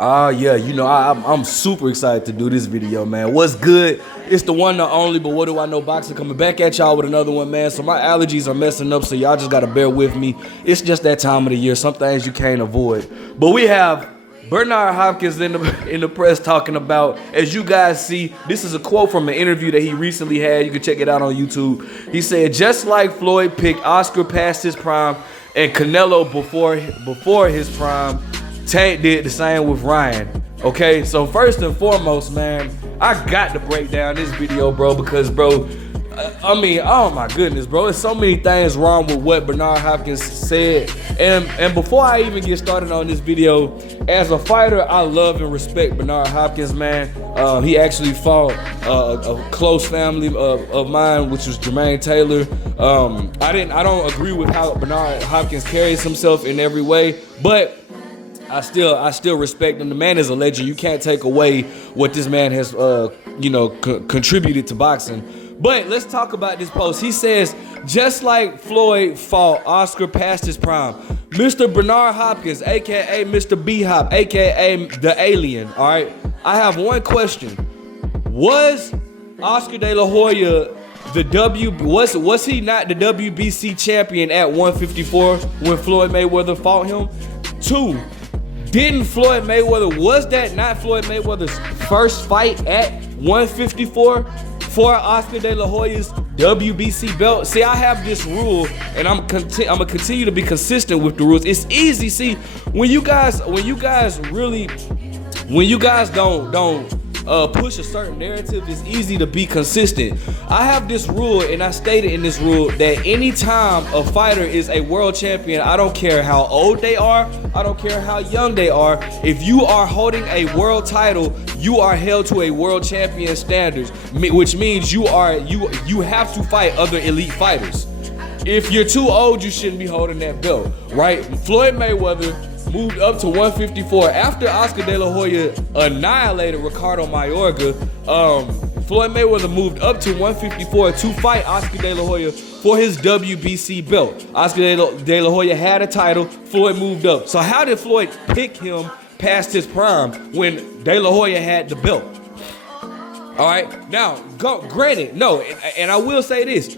Yeah, I'm super excited to do this video, man. What's good? It's the one, the only, but what do I know boxing, coming back at y'all with another one, man. So my allergies are messing up, so y'all just gotta bear with me. It's just that time of the year, some things you can't avoid. But we have Bernard Hopkins in the press talking about, as you guys see, this is a quote from an interview that he recently had. You can check it out on YouTube. He said, just like Floyd picked Oscar past his prime and Canelo before his prime, Tank did the same with Ryan. Okay, so first and foremost, man, I got to break down this video, bro, because, bro, oh my goodness, bro, there's so many things wrong with what Bernard Hopkins said. And before I even get started on this video, as a fighter, I love and respect Bernard Hopkins, man. He actually fought a close family of mine, which was Jermaine Taylor. I don't agree with how Bernard Hopkins carries himself in every way, but I still respect him. The man is a legend. You can't take away what this man has, contributed to boxing. But let's talk about this post. He says, just like Floyd fought Oscar past his prime, Mr. Bernard Hopkins, aka Mr. B-Hop, aka the Alien. All right, I have one question: was Oscar De La Hoya was he not the WBC champion at 154 when Floyd Mayweather fought him? Two, didn't Floyd Mayweather, was that not Floyd Mayweather's first fight at 154 for Oscar De La Hoya's WBC belt? See, I have this rule, and I'm gonna continue to be consistent with the rules. It's easy. See, when you guys don't push a certain narrative, it's easy to be consistent. I have this rule, and I stated in this rule that anytime a fighter is a world champion, I don't care how old they are, I don't care how young they are, if you are holding a world title, you are held to a world champion standards, which means you have to fight other elite fighters. If you're too old, you shouldn't be holding that belt, right? Floyd Mayweather moved up to 154 after Oscar De La Hoya annihilated Ricardo Mayorga. Floyd Mayweather moved up to 154 to fight Oscar De La Hoya for his WBC belt. Oscar De La Hoya had a title, Floyd moved up. So how did Floyd pick him past his prime when De La Hoya had the belt? All right, now, granted, no, and I will say this.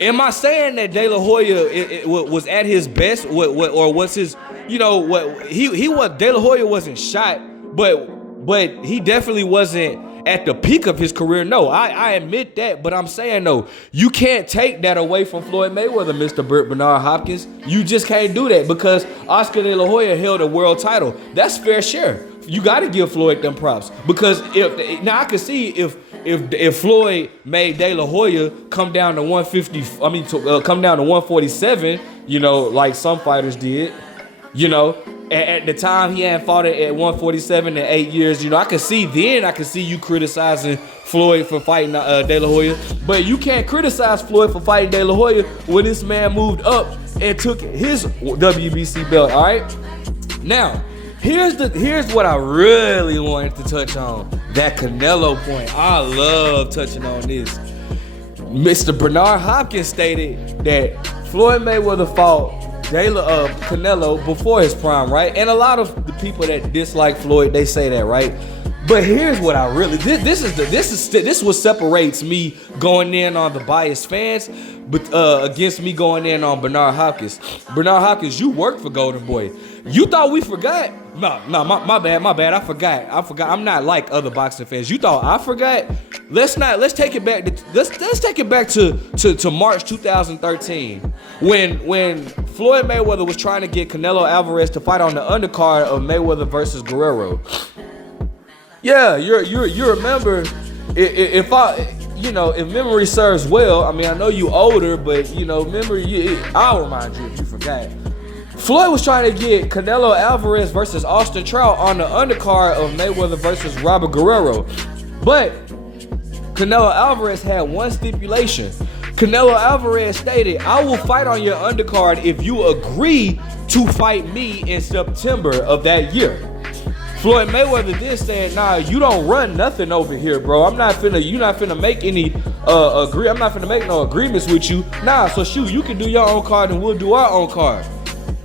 Am I saying that De La Hoya was at his best, or was his, De La Hoya wasn't shot, but he definitely wasn't at the peak of his career. No, I admit that, but I'm saying, no, you can't take that away from Floyd Mayweather, Mr. Bernard Hopkins. You just can't do that because Oscar De La Hoya held a world title. That's fair share. You got to give Floyd them props because I could see if Floyd made De La Hoya come down to 150, come down to 147, like some fighters did, at the time he hadn't fought it at 147 in 8 years, I could see you criticizing Floyd for fighting De La Hoya, but you can't criticize Floyd for fighting De La Hoya when this man moved up and took his WBC belt. All right, now here's what I really wanted to touch on, that Canelo point. I love touching on this. Mr. Bernard Hopkins stated that Floyd Mayweather fought Canelo before his prime, right? And a lot of the people that dislike Floyd, they say that, right? But here's what I really, this is what separates me going in on the biased fans, but against me going in on Bernard Hopkins. Bernard Hopkins, you work for Golden Boy. You thought we forgot? No, my bad. I forgot. I'm not like other boxing fans. You thought I forgot? Let's take it back. Let's take it back to March 2013 when Floyd Mayweather was trying to get Canelo Alvarez to fight on the undercard of Mayweather versus Guerrero. Yeah, you remember, if memory serves well. I mean, I know you older, but I'll remind you if you forgot. Floyd was trying to get Canelo Alvarez versus Austin Trout on the undercard of Mayweather versus Robert Guerrero, but Canelo Alvarez had one stipulation. Canelo Alvarez stated, "I will fight on your undercard if you agree to fight me in September of that year." Floyd Mayweather then said, "Nah, you don't run nothing over here, bro. You not finna make any I'm not finna make no agreements with you. Nah, so shoot, you can do your own card and we'll do our own card."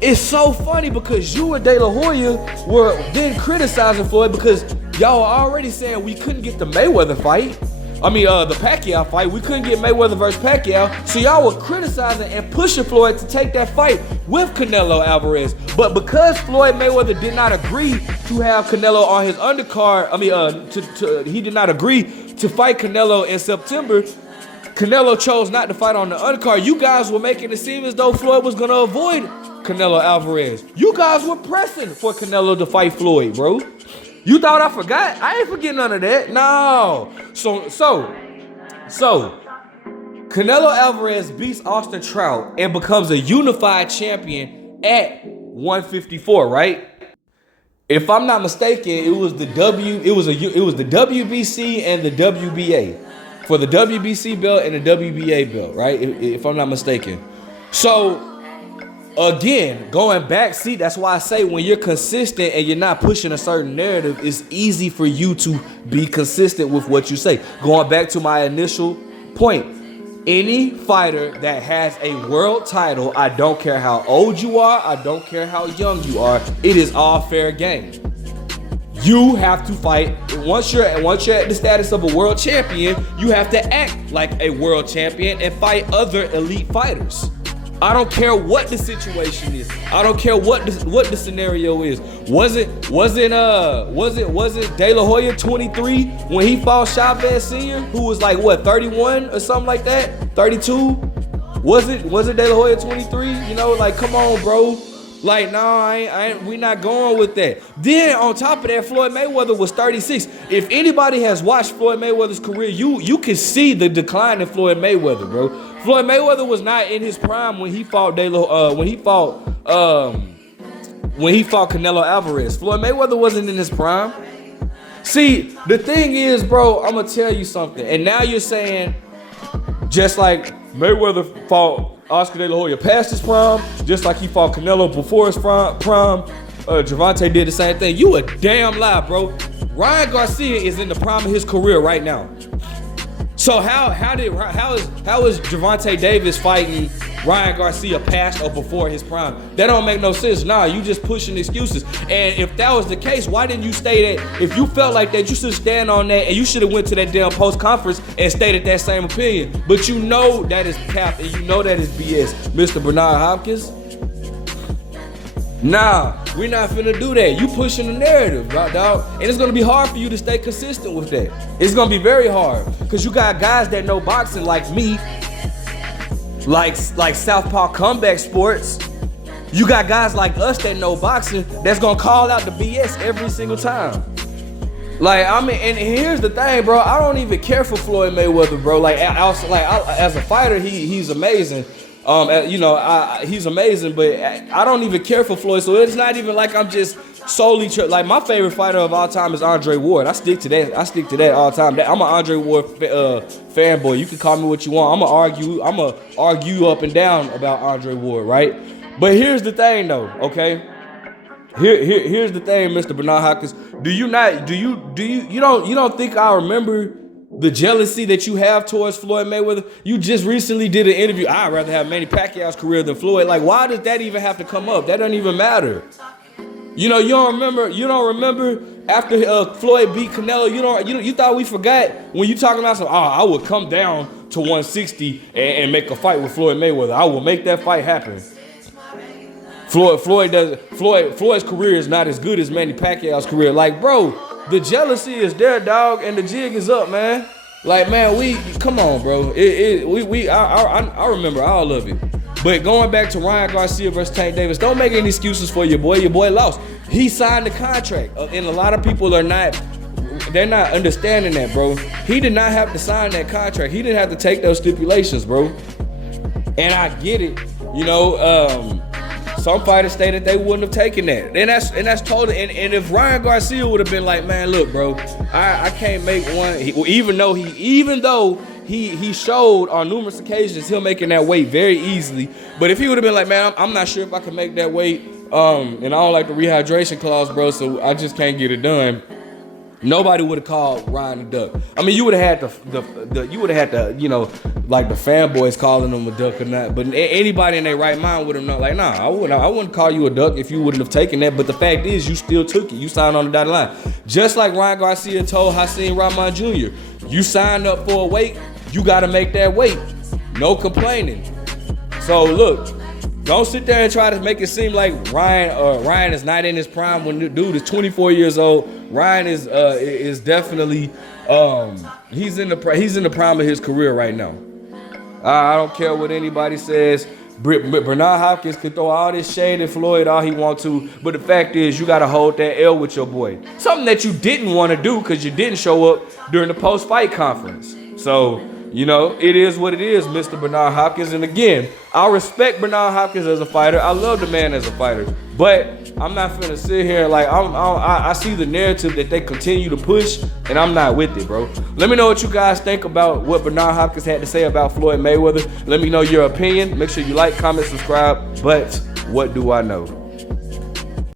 it's so funny because you and De La Hoya were then criticizing Floyd because y'all were already saying we couldn't get the Mayweather fight. I mean, the Pacquiao fight. We couldn't get Mayweather versus Pacquiao. So y'all were criticizing and pushing Floyd to take that fight with Canelo Alvarez. But because Floyd Mayweather did not agree to have Canelo on his undercard, he did not agree to fight Canelo in September. Canelo chose not to fight on the undercard. You guys were making it seem as though Floyd was going to avoid Canelo Alvarez. You guys were pressing for Canelo to fight Floyd, bro. You thought I forgot? I ain't forget none of that. No. So Canelo Alvarez beats Austin Trout and becomes a unified champion at 154, right? If I'm not mistaken, it was the WBC and the WBA. For the WBC belt and the WBA belt, right? If I'm not mistaken. So again, going back, see, that's why I say when you're consistent and you're not pushing a certain narrative, it's easy for you to be consistent with what you say. Going back to my initial point, any fighter that has a world title, I don't care how old you are, I don't care how young you are, it is all fair game. You have to fight. Once you're at the status of a world champion, you have to act like a world champion and fight other elite fighters. I don't care what the situation is. I don't care what the scenario is. Was it De La Hoya 23 when he fought Chavez Sr., who was like what, 31 or something like that? 32? Was it De La Hoya 23? You know, like, come on, bro. Like, no, we not going with that. Then on top of that, Floyd Mayweather was 36. If anybody has watched Floyd Mayweather's career, you can see the decline in Floyd Mayweather, bro. Floyd Mayweather was not in his prime when he fought when he fought Canelo Alvarez. Floyd Mayweather wasn't in his prime. See, the thing is, bro, I'm gonna tell you something. And now you're saying, just like Mayweather fought Oscar De La Hoya past his prime, just like he fought Canelo before his prime. Gervonta did the same thing. You a damn lie, bro. Ryan Garcia is in the prime of his career right now. So how is Gervonta Davis fighting Ryan Garcia past or before his prime? That don't make no sense. Nah, you just pushing excuses. And if that was the case, why didn't you stay that? If you felt like that, you should stand on that, and you should have went to that damn post conference and stated that same opinion. But you know that is cap, and you know that is BS, Mr. Bernard Hopkins. Nah, we're not finna do that. You pushing the narrative, dog. And it's gonna be hard for you to stay consistent with that. It's gonna be very hard. Cause you got guys that know boxing like me, like Southpaw Comeback Sports. You got guys like us that know boxing that's gonna call out the BS every single time. Like, I mean, and here's the thing, bro. I don't even care for Floyd Mayweather, bro. As a fighter, he's amazing. He's amazing, but I don't even care for Floyd, so it's not even like I'm just solely like my favorite fighter of all time is Andre Ward. I stick to that all the time. I'm an Andre Ward fanboy. You can call me what you want. I'm gonna argue up and down about Andre Ward, right? But here's the thing, though. Okay, here's the thing, Mr. Bernard Hopkins. You don't think I remember the jealousy that you have towards Floyd Mayweather? You just recently did an interview. I'd rather have Manny Pacquiao's career than Floyd. Like, why does that even have to come up? That doesn't even matter. You know, you don't remember after Floyd beat Canelo. You thought we forgot when you talking about I would come down to 160 and make a fight with Floyd Mayweather. I will make that fight happen. Floyd's career is not as good as Manny Pacquiao's career. Like, bro, the jealousy is there, dog, and the jig is up, man. Like, man, come on, bro. I remember all of it. But going back to Ryan Garcia versus Tank Davis, don't make any excuses for your boy. Your boy lost. He signed the contract, and a lot of people they're not understanding that, bro. He did not have to sign that contract. He didn't have to take those stipulations, bro. And I get it, you know. Some fighters stated they wouldn't have taken that, and that's total. And if Ryan Garcia would have been like, man, look, bro, I can't make one. Even though he showed on numerous occasions him making that weight very easily. But if he would have been like, man, I'm not sure if I can make that weight, and I don't like the rehydration clause, bro, so I just can't get it done. Nobody would have called Ryan a duck. I mean, you would have had you would have had the, like the fanboys calling him a duck or not. But anybody in their right mind would have known, like, nah, I wouldn't call you a duck if you wouldn't have taken that. But the fact is, you still took it. You signed on the dotted line. Just like Ryan Garcia told Hakeem Rahman Jr., you signed up for a weight, you got to make that weight. No complaining. So look, don't sit there and try to make it seem like Ryan is not in his prime when the dude is 24 years old. Ryan is definitely he's in the prime of his career right now. I don't care what anybody says. Bernard Hopkins can throw all this shade at Floyd all he wants to, but the fact is you got to hold that L with your boy. Something that you didn't want to do because you didn't show up during the post-fight conference. So, it is what it is, Mr. Bernard Hopkins. And again, I respect Bernard Hopkins as a fighter. I love the man as a fighter. But I'm not finna sit here like I see the narrative that they continue to push, and I'm not with it, bro. Let me know what you guys think about what Bernard Hopkins had to say about Floyd Mayweather. Let me know your opinion. Make sure you like, comment, subscribe. But what do I know?